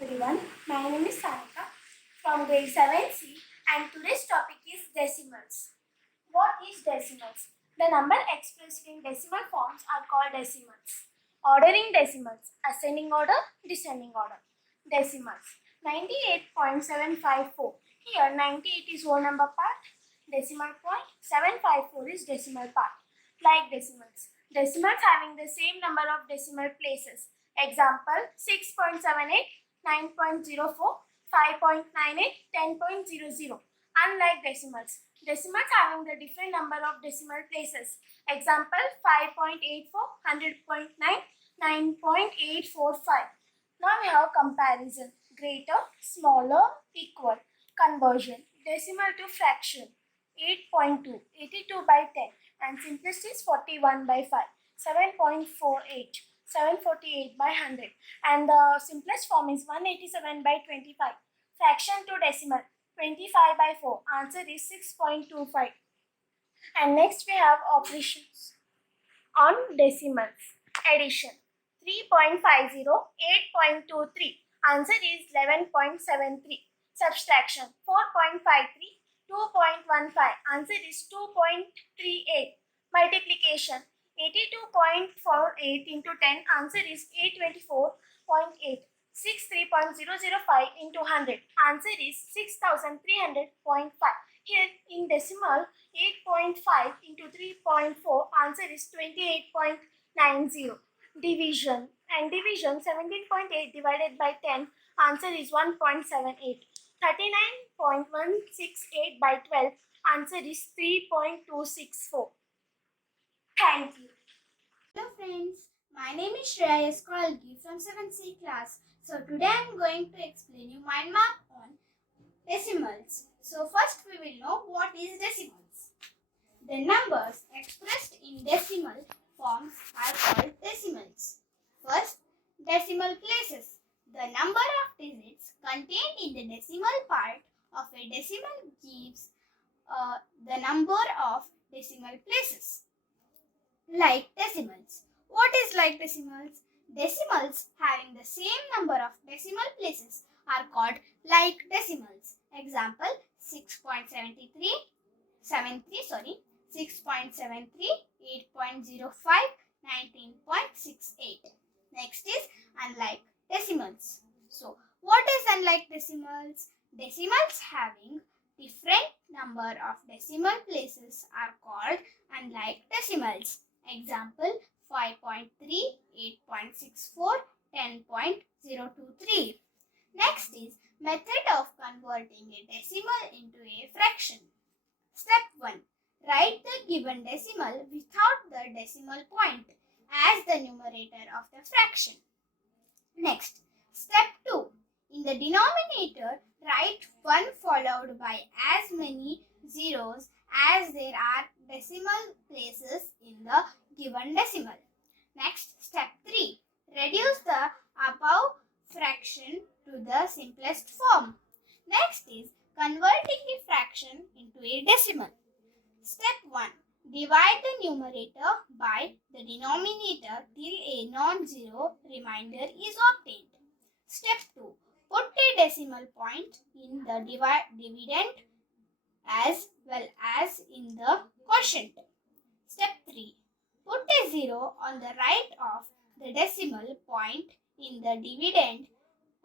Everyone, my name is Sanika from grade 7C and today's topic is decimals. What is decimals? The number expressed in decimal forms are called decimals. Ordering decimals, ascending order, descending order. Decimals, 98.754. Here 98 is whole number part, decimal point, 754 is decimal part. Like decimals. Decimals having the same number of decimal places. Example 6.78, 9.04, 5.98, 10.00. Unlike decimals. Decimals having the different number of decimal places. Example 5.84, 100.9, 9.845. Now we have comparison. Greater, smaller, equal. Conversion. Decimal to fraction. 8.2, 82 by 10 and simplest is 41 by 5. 7.48, 748 by 100 and the simplest form is 187 by 25. Fraction to decimal 25 by 4. Answer is 6.25. And next we have operations on decimals. Addition 3.50, 8.23. Answer is 11.73. Subtraction 4.53, 2.15. Answer is 2.38. Multiplication 82.48 into 10. Answer is 824.8. 63.005 into 100. Answer is 6300.5. Here in decimal 8.5 into 3.4. Answer is 28.90. Division and division 17.8 divided by 10. Answer is 1.78. 39.168 by 12. Answer is 3.264. Thank you. Hello friends, my name is Shreya Eskralgi from 7C class. So today I am going to explain you mind map on decimals. So first we will know what is decimals. The numbers expressed in decimal forms are called decimals. First, decimal places. The number of digits contained in the decimal part of a decimal gives the number of decimal places. Like decimals. What is like decimals? Decimals having the same number of decimal places are called like decimals. Example 6.73, 8.05, 19.68. Next is unlike decimals. So, what is unlike decimals? Decimals having different number of decimal places are called unlike decimals. Example 5.3, 8.64, 10.023. Next is method of converting a decimal into a fraction. Step 1. Write the given decimal without the decimal point as the numerator of the fraction. Next, step 2. In the denominator, write 1 followed by as many zeros as there are decimal places in the given decimal. Next, step 3. Reduce the above fraction to the simplest form. Next is converting a fraction into a decimal. Step 1. Divide the numerator by the denominator till a non-zero remainder is obtained. Step 2. Put a decimal point in the dividend as well as in the quotient. Step 3. Put a 0 on the right of the decimal point in the dividend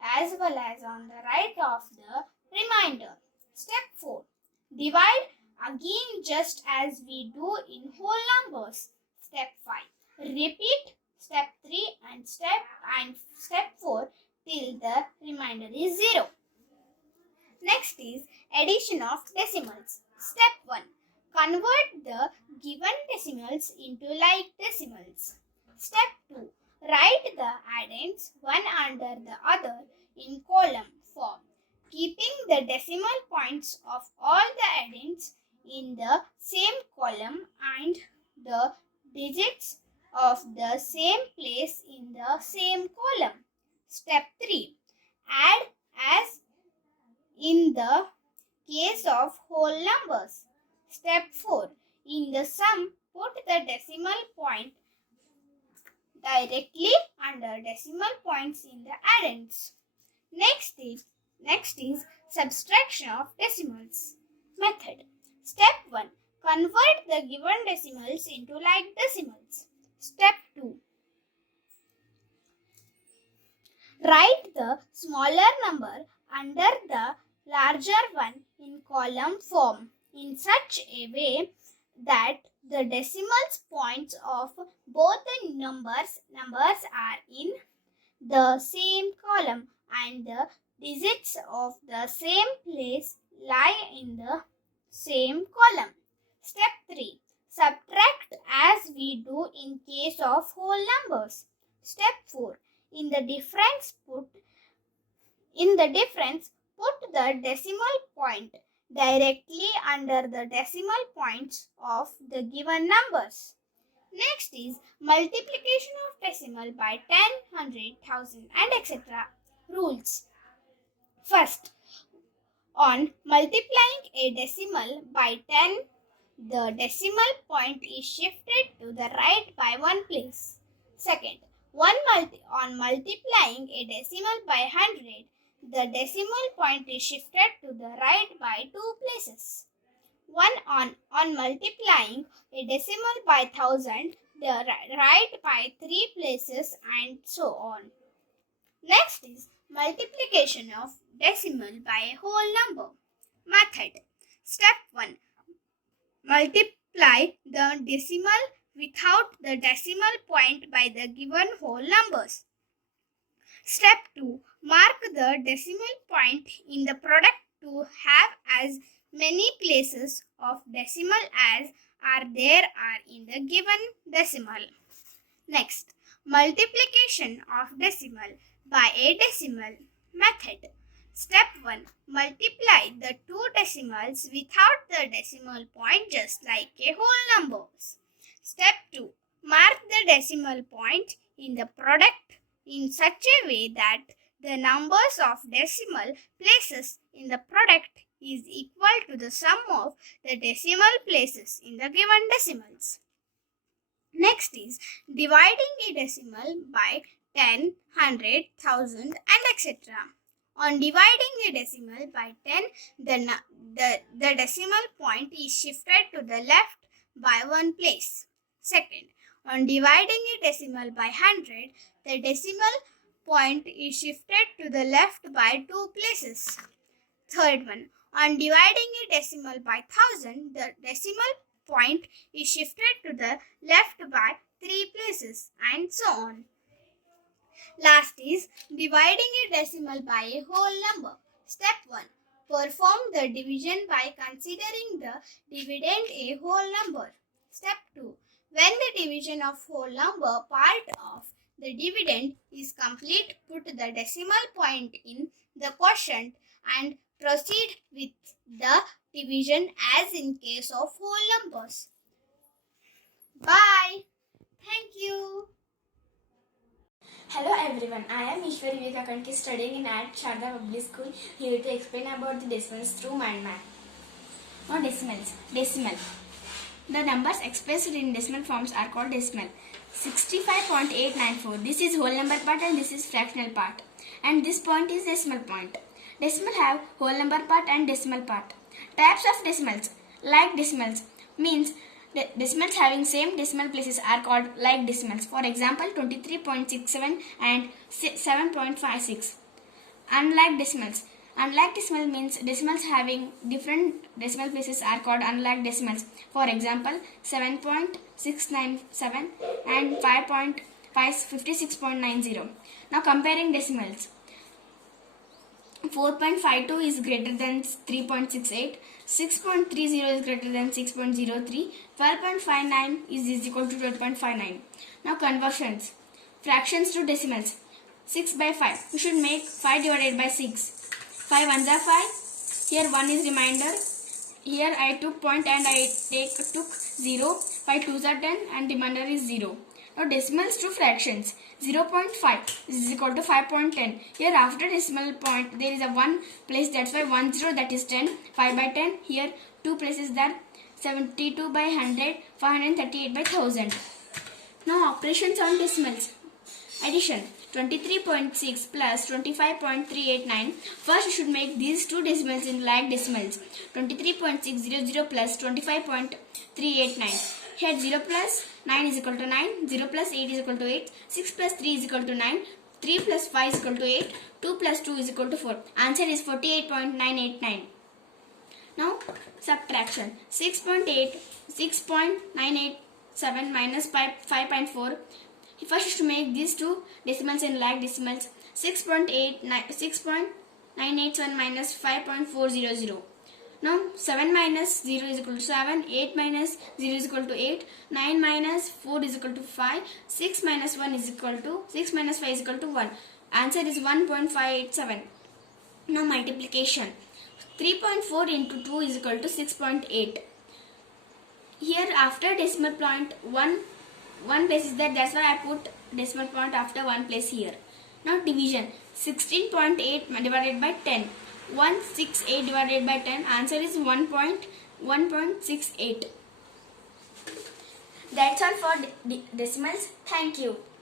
as well as on the right of the remainder. Step 4. Divide again just as we do in whole numbers. Step 5. Repeat step 3 and step 4 till the remainder is 0. Next is addition of decimals. Step 1. Convert the given decimals into like decimals. Step 2. Write the addends one under the other in column form, keeping the decimal points of all the addends in the same column and the digits of the same place in the same column. Step 3. Add as in the case of whole numbers. Step 4. In the sum, put the decimal point directly under decimal points in the addends. Next is subtraction of decimals. Method. Step 1. Convert the given decimals into like decimals. Step 2. Write the smaller number under the larger one in column form in such a way that the decimal points of both the numbers are in the same column and the digits of the same place lie in the same column. Step 3. Subtract as we do in case of whole numbers. Step 4. In the difference put the decimal point directly under the decimal points of the given numbers. Next is multiplication of decimal by 10, 100, 1000 and etc. Rules. First, on multiplying a decimal by 10, the decimal point is shifted to the right by one place. Second, on multiplying a decimal by 100, the decimal point is shifted to the right by two places. On multiplying a decimal by 1000, the right by three places and so on. Next is multiplication of decimal by a whole number. Method. Step 1. Multiply the decimal without the decimal point by the given whole numbers. Step 2. Mark the decimal point in the product to have as many places of decimal as are in the given decimal. Next, multiplication of decimal by a decimal. Method. Step 1. Multiply the two decimals without the decimal point just like a whole numbers. Step 2. Mark the decimal point in the product in such a way that the numbers of decimal places in the product is equal to the sum of the decimal places in the given decimals. Next is dividing a decimal by 10, 100, 1000 and etc. On dividing a decimal by 10, the decimal point is shifted to the left by one place. Second, on dividing a decimal by 100, the decimal point is shifted to the left by two places. Third one, on dividing a decimal by 1000, the decimal point is shifted to the left by three places and so on. Last is dividing a decimal by a whole number. Step 1. Perform the division by considering the dividend a whole number. Step 2. When the division of whole number part of the dividend is complete, put the decimal point in the quotient and proceed with the division as in case of whole numbers. Bye. Thank you. Hello everyone, I am Ishwari Vivekakanti studying in at Sharda Public School here to explain about the decimals through mind map. Now decimals. Decimal. The numbers expressed in decimal forms are called decimal. 65.894. This is whole number part and this is fractional part. And this point is decimal point. Decimal have whole number part and decimal part. Types of decimals. Like decimals means decimals having same decimal places are called like decimals. For example, 23.67 and 7.56. Unlike decimals. Unlike decimal means decimals having different decimal places are called unlike decimals. For example, 7.697 and 56.90. Now comparing decimals. 4.52 is greater than 3.68, 6.30 is greater than 6.03, 12.59 is equal to 12.59. Now conversions. Fractions to decimals. 6 by 5. We should make 5 divided by 6. 5 ones are 5. Here 1 is remainder. Here I took point and I took 0. 5 2s are 10 and remainder is 0. Now decimals to fractions. 0.5 is equal to 5.10. Here after decimal point there is a 1 place, that's why 10 that is 10. 5 by 10. Here 2 places, that 72 by 100, 538 by 1000. Now operations on decimals. Addition. 23.6 plus 25.389. First, you should make these two decimals in like decimals. 23.600 plus 25.389. Here 0 plus 9 is equal to 9, 0 plus 8 is equal to 8, 6 plus 3 is equal to 9, 3 plus 5 is equal to 8, 2 plus 2 is equal to 4. Answer is 48.989. Now subtraction. 6.987 minus 5.4. First is to make these two decimals in like decimals. 6.987 minus 5.400. Now 7 minus 0 is equal to 7, 8 minus 0 is equal to 8, 9 minus 4 is equal to 5, 6 minus 1 is equal to 6 minus 5 is equal to 1. Answer is 1.587. Now multiplication. 3.4 into 2 is equal to 6.8. Here after decimal point one place is there, that's why I put decimal point after one place here. Now division. 16.8 divided by 10. 168 divided by 10. Answer is 1.68. That's all for decimals. Thank you.